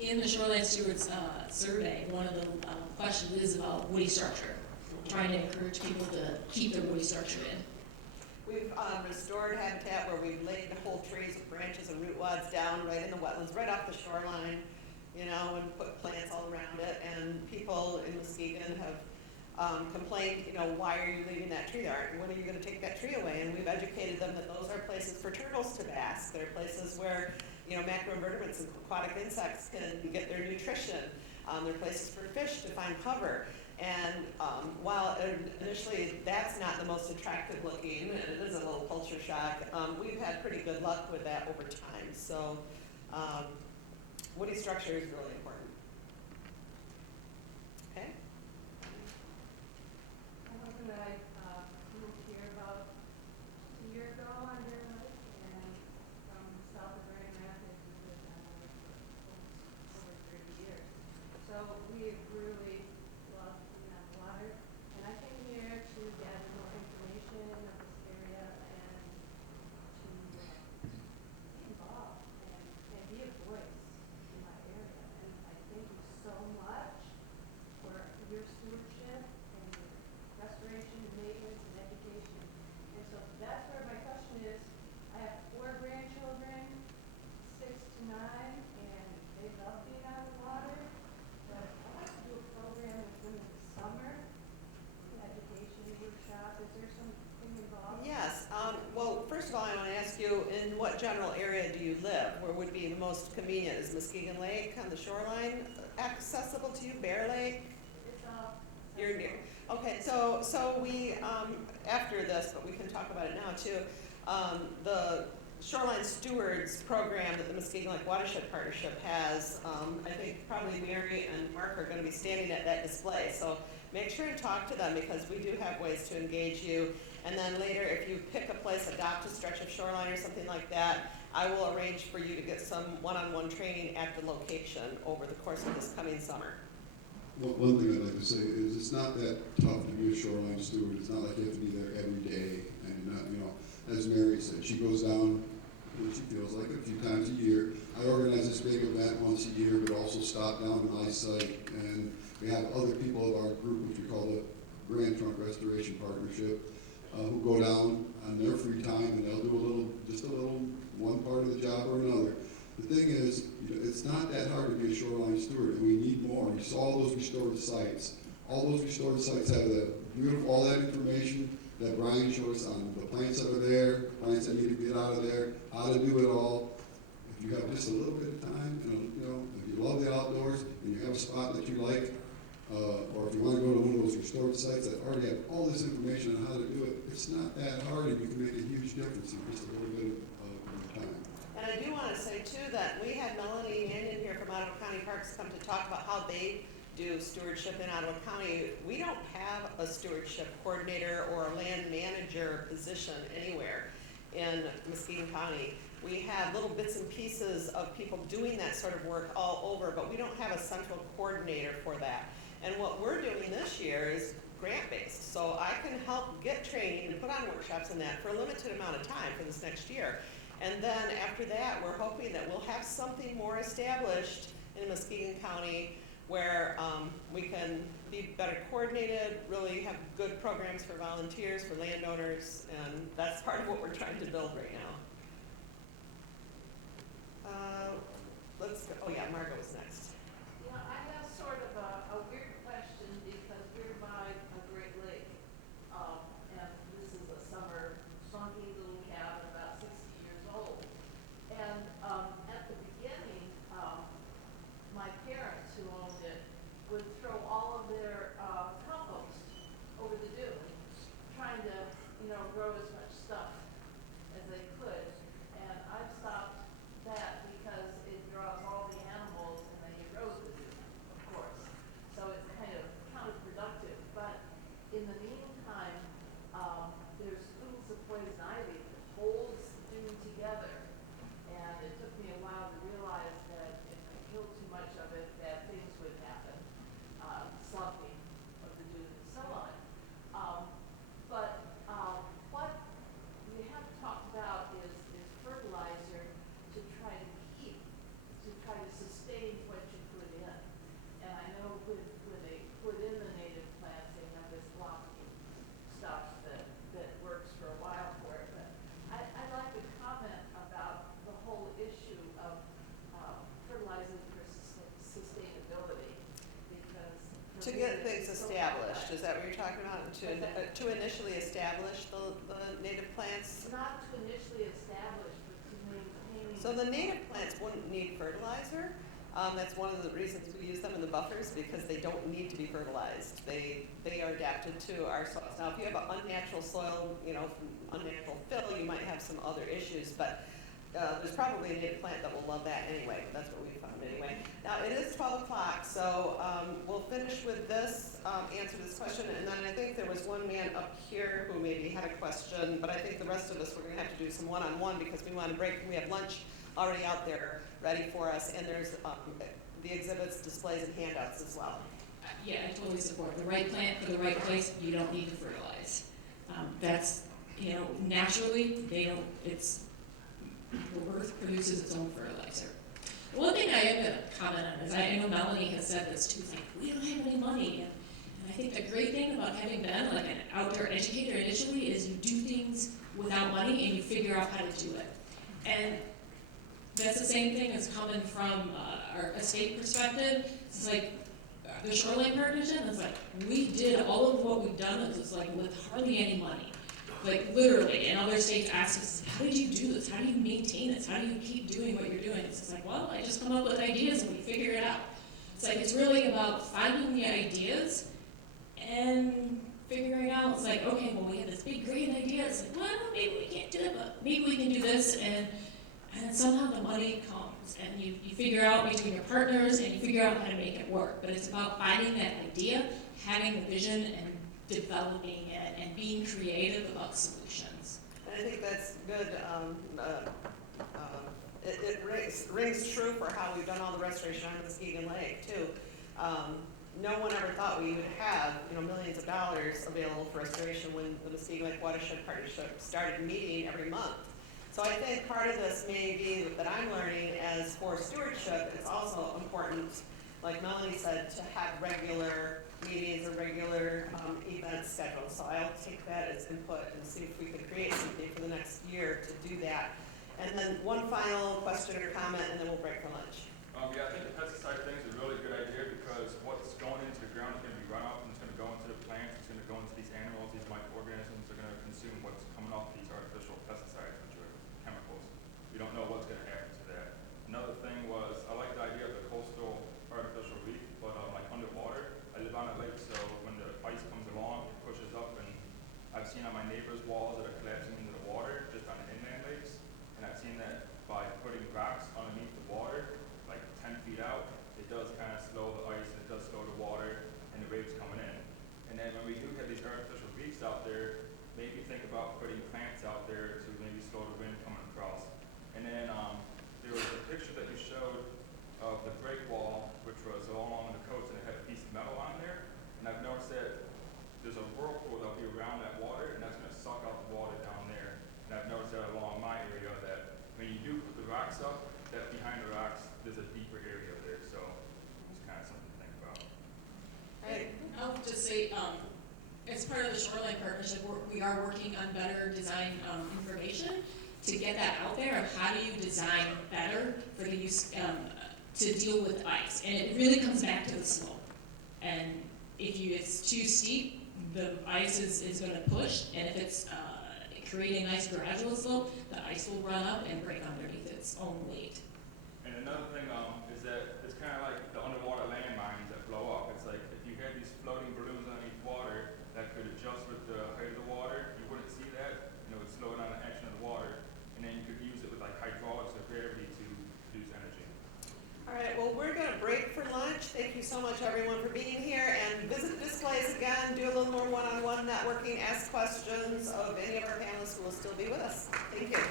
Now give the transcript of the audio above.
In the Shoreline Stewards survey, one of the questions is about woody structure, trying to encourage people to keep their woody structure in. We've restored habitat where we've laid whole trees with branches and root wads down right in the wetlands, right off the shoreline, you know, and put plants all around it. And people in Muskegon have complained, you know, why are you leaving that tree there? When are you going to take that tree away? And we've educated them that those are places for turtles to bask. They're places where, you know, macroinvertebrates and aquatic insects can get their nutrition. They're places for fish to find cover. And while initially that's not the most attractive looking, and it is a little culture shock, we've had pretty good luck with that over time. So woody structure is really important. Okay? Something that I moved here about a year ago on Bear Lake, and from south of Grand Rapids, we lived on Lake for over 30 years. So we really love being on the water, and I came here to gather more information of this area and to be involved and be a voice in my area. And I thank you so much for your stewardship and your restoration and maintenance and education. And so that's where my question is. I have 4 grandchildren, 6 to 9, and they love being out of the water. But I like to do a program with them in the summer, an education workshop. Is there something involved? Yes. Well, first of all, I want to ask you, in what general area do you live? Where would be the most convenient? Is Muskegon Lake on the shoreline accessible to you? Bear Lake? It's all. You're near. Okay, so we, after this, but we can talk about it now too, the Shoreline Stewards program that the Muskegon Lake Watershed Partnership has, I think probably Mary and Mark are going to be standing at that display. So make sure and talk to them because we do have ways to engage you. And then later, if you pick a place, adopt a stretch of shoreline or something like that, I will arrange for you to get some one-on-one training at the location over the course of this coming summer. Well, one thing I'd like to say is it's not that tough to be a shoreline steward. It's not like you have to be there every day. And not, you know, as Mary said, she goes down, she feels like a few times a year. I organize this big event once a year, but also stop down to my site. And we have other people of our group, which we call the Grand Trunk Restoration Partnership, who go down on their free time and they'll do just a little one part of the job or another. The thing is, you know, it's not that hard to be a shoreline steward, and we need more. You saw all those restored sites. All those restored sites have that beautiful, all that information that Brian showed us on the plants that are there, plants that need to get out of there, how to do it all. If you have just a little bit of time, you know, if you love the outdoors and you have a spot that you like, or if you want to go to one of those restored sites that already have all this information on how to do it, it's not that hard, and you can make a huge difference in just a little bit of time. And I do want to say too that we had Melanie Mannion here from Ottawa County Parks come to talk about how they do stewardship in Ottawa County. We don't have a stewardship coordinator or a land manager position anywhere in Muskegon County. We have little bits and pieces of people doing that sort of work all over, but we don't have a central coordinator for that. And what we're doing this year is grant-based. So I can help get training and put on workshops in that for a limited amount of time for this next year. And then after that, we're hoping that we'll have something more established in Muskegon County where we can be better coordinated, really have good programs for volunteers, for landowners, and that's part of what we're trying to build right now. Let's go. Oh yeah, Margo was next. Yeah, I have sort of a weird question because we're by a Great Lake, and this is a summer sunky little cabin about 60 years old. And at the beginning, my parents who owned it would throw all of their compost over the dune, trying to, you know, grow as much stuff as they could. And I've stopped that because it draws all the animals and they erode the dune, of course. So it's kind of counterproductive. But in the meantime, there's oodles of poison ivy that holds the dune together. And it took me a while to realize that if I killed too much of it, bad things would happen, slumping of the dune and so on. But what To get things established, is that what you're talking about? To initially establish the native plants? Not to initially establish, but to maintain. So the native plants wouldn't need fertilizer. That's one of the reasons we use them in the buffers, because they don't need to be fertilized. They are adapted to our soils. Now, if you have an unnatural soil, unnatural fill, you might have some other issues, but there's probably a native plant that will love that anyway. That's what we found anyway. Now, it is 12 o'clock, so we'll finish with this, answer this question, and then I think there was one man up here who maybe had a question, but I think the rest of us, we're gonna have to do some one-on-one because we want to break, and we have lunch already out there ready for us, and there's the exhibits, displays, and handouts as well. Yeah, I totally support the right plant for the right place. You don't need to fertilize. That's, naturally, the earth produces its own fertilizer. One thing I am going to comment on is I know Melanie has said this too, like, we don't have any money. And I think the great thing about having been like an outdoor educator initially is you do things without money and you figure out how to do it. And that's the same thing as coming from our estate perspective. It's like the Shoreline partnership, it's like we did all of what we've done, it's like with hardly any money. Like literally, and other states ask us, how did you do this? How do you maintain this? How do you keep doing what you're doing? It's just like, well, I just come up with ideas and we figure it out. It's like, it's really about finding the ideas and figuring out, it's like, okay, well, we have this big, great idea. It's like, well, maybe we can't do it, but maybe we can do this. And somehow the money comes and you figure out between your partners and you figure out how to make it work. But it's about finding that idea, having the vision and developing it and being creative about solutions. And I think that's good. It rings true for how we've done all the restoration on Muskegon Lake too. No one ever thought we would have millions of dollars available for restoration when the Muskegon Lake Watershed Partnership started meeting every month. So I think part of this may be that I'm learning as for stewardship, it's also important, like Melanie said, to have regular meetings or regular events scheduled. So I'll take that as input and see if we could create something for the next year to do that. And then one final question or comment, and then we'll break for lunch. Yeah, I think the pesticide thing is a really good idea because what's going into the ground is going to be run off and it's going to go into the plants, it's going to go into these animals, these microorganisms are going to consume what's coming off these artificial pesticides, which are chemicals. We don't know what's going to happen to that. Another thing was, I like the idea of the coastal artificial reef, but like underwater, I live on a lake, so when the ice comes along, it pushes up, and I've seen on my neighbor's walls that are collapsing into the water, just on the inland lakes, and I've seen that by putting rocks underneath the water, like 10 feet out, it does kind of slow the ice, and it does slow the water, and the waves coming in. And then when we do have these artificial reefs out there, maybe think about putting plants out there to maybe slow the wind coming across. And then there was a picture that you showed of the break wall, which was along the coast, and it had a piece of metal on there. And I've noticed that there's a whirlpool that'll be around that water, and that's going to suck out the water down there. And I've noticed that along my area that when you do put the rocks up, that behind the rocks, there's a deeper area there. So it's kind of something to think about. Hey. I'll just say, as part of the Shoreline Partnership, we are working on better design information to get that out there of how do you design better for the use to deal with ice. And it really comes back to the slope. And if it's too steep, the ice is going to push, and if it's creating a nice gradual slope, the ice will run up and break underneath its own weight. And another thing is that it's kind of like the underwater landmines that blow up. It's like if you had these floating balloons underneath water that could adjust with the height of the water, you wouldn't see that, and it would slow down the action of the water. And then you could use it with like hydraulics or gravity to produce energy. All right, well, we're going to break for lunch. Thank you so much, everyone, for being here. And visit the displays again, do a little more one-on-one networking, ask questions of any of our panelists who will still be with us. Thank you.